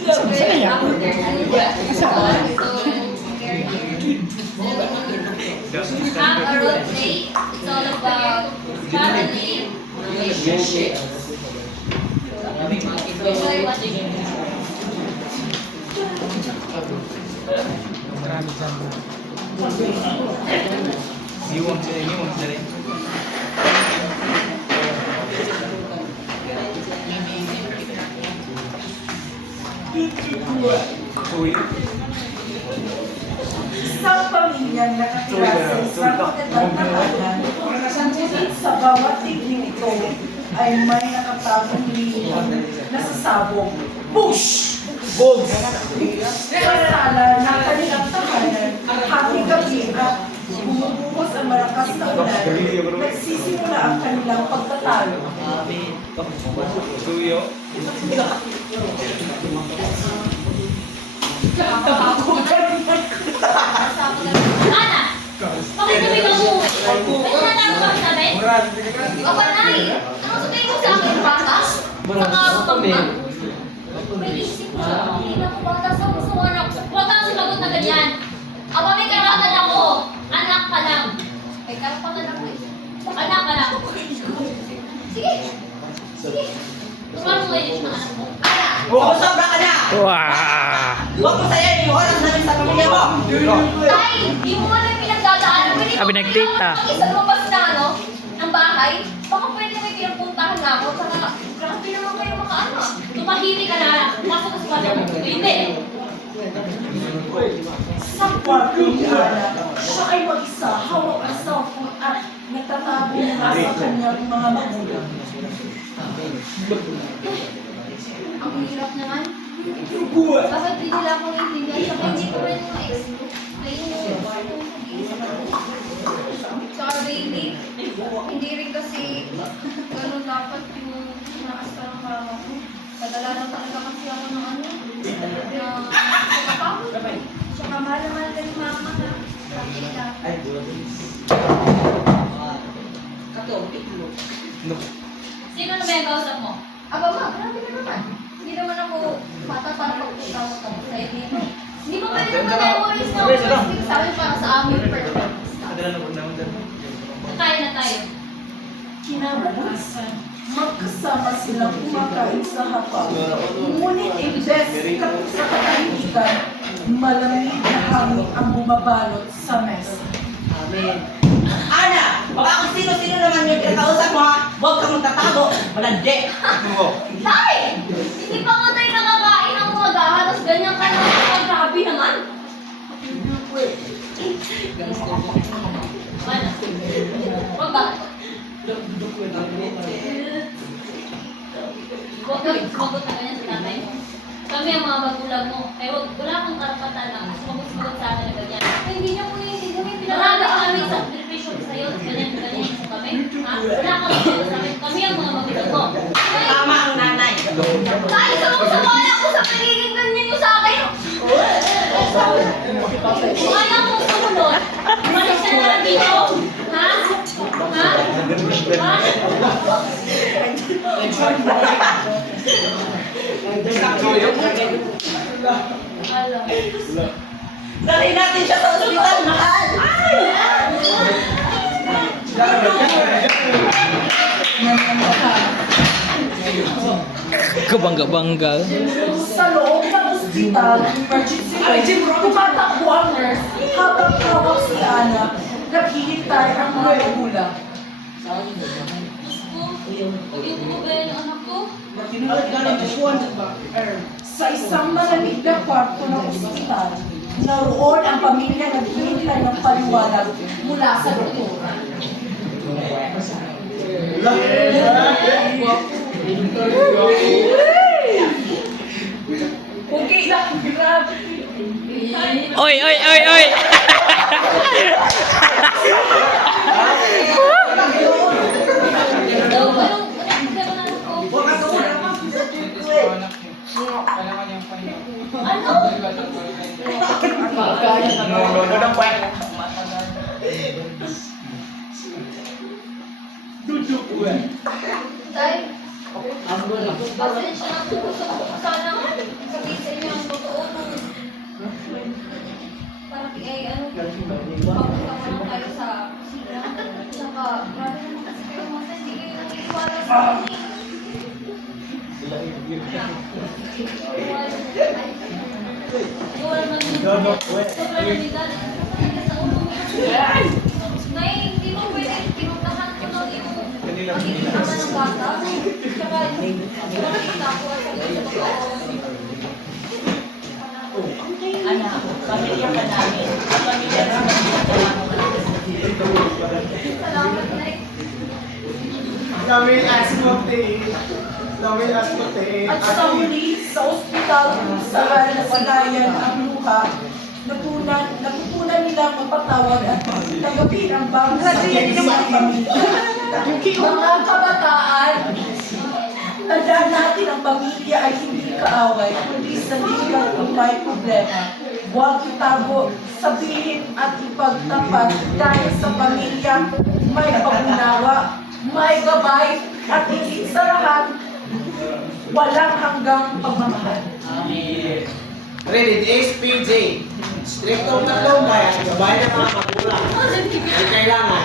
Have a role play. It's all about family relationship. Enjoy watching. Iwan sila. Isang pamilyang nakatira sa isang magandang tahanan, ngunit sa bawat tigling ito ay may nakatagong linya na sasabog. Push! Bogs! Sa sala ng kanilang tahanan, hating gabi at bumubuhos ang malakas na ulan, nagsisimula ang kanilang pagtatalo. Suyo. Ana! Bakit kami mag-uwi? May natalo kami sa bed? O panay! Ano sa tingin mo sa akin, bata? Saka ako pang may isip ko siya. Hindi na ako bata sa gusto ko anak. Huwag kang sumagot na ganyan. Aba, may karapatan ako. Anak ka lang. May karapatan ako eh. Anak ka lang. Sige. Sige. Tumaroon mo ngayon ng anak mo. Anak! Oh, sobra ka na! Wah! Huwag mo sayang yung oras namin sa pamilya mo! Tay! Di mo man yung pinagdadaanan. Pwede Sabi mo nag-date ah. Isa lumabas na ano, ng bahay. Baka pwede may pinapuntahan na ako. Saka, grabe naman kayo makaano. Tumahimik ka na. Pasok ka sa kanya mo. Hindi. Sa kwarto ni Ana, siya ay mag-isa, hawak ang cellphone at nagtatago mula sa kanyang mga magulang. Ang hirap naman. Bakit di nila akong intindihan? Saka hindi ko rin ma-explain yung Saka baby, hindi rin kasi ganun dapat yung naasta ng mama ko. Padala lang talaga kasi ako ng ano, na pagkapagod. Saka mahal ka ni mama ha. Sabi nila. Sino na ba yung kausap mo? Aba ma, grabe ka naman. Hindi naman ako bata para pagpunta mo sa'yo dito. Hindi mo pwede naman memories na ako. Sabi para sa amin perfect. Kaya na tayo. Kinabukasan, magkasama silang kumakain sa hapag. Ngunit imbes sa katahimikan, malamig na hangin ang bumabalot sa mesa. Ana! Baka kung sino-sino naman yung kinakausap mo ha, huwag kang magtatago! Malandi! Tay! Hindi pa nga tayo nakakain ng umaga, tapos ganyan ka naman. Ang grabe naman. Ano? Huwag ba? Huwag kang sumagot na ganyan sa tatay mo. Kami ang mga magulang mo. Kaya wala kang karapatan na sumagot sa akin na ganyan. Ay, hindi niya po yung pinarada kami sa preparation sa'yo. Ganyan mo kami. Ha? Wala kang magulang sa akin. Kami ang mga magulang mo. Tama ang nanay! Tay, sama na ako sa pagiging ganyan nyo sa akin. Kung ayaw mong sumunod, umalis ka na lang dito. Ha? Ha? Ha? Alam. Dali natin siya sa ospital, mahal! Kabangga-bangga. Sa loob ng ospital, emergency room, tumatakbo ang nurse habang hawak si Ana, naghihintay ang mga magulang. Yung mo ba yung anak ko? Sa isang malamig na kwarto ng ospital, naroon ang pamilya naghihintay ng paliwanag mula sa doktora. Okay lang, grabe. Oy, oy, oy, oy! Tay, pasensya na po. Sana sabihin sa Nay, hindi mo pwede pinuntahan ko ng iyong pag-ibigatan ng bata. Tsaka, nakikita ko sa iyo sa totoo. Anak, pamilya ka namin. Pamilya namin. Salamat, Nay. At sa huli, sa ospital kung saan nasagayan ang luha, natutunan nila magpatawad at tanggapin ang bagong sakit ng mga pamilya. Mga kabataan, tandaan natin ang pamilya ay hindi kaaway, kundi sandigan kung may problema. Huwag itago, sabihin at ipagtapat dahil sa pamilya may pag-unawa, may gabay, at higit sa lahat, walang hanggang pagmamahal. Rated SPJ. Strict kong tatlong kaya gabay ng mga magulang. Ay kailangan.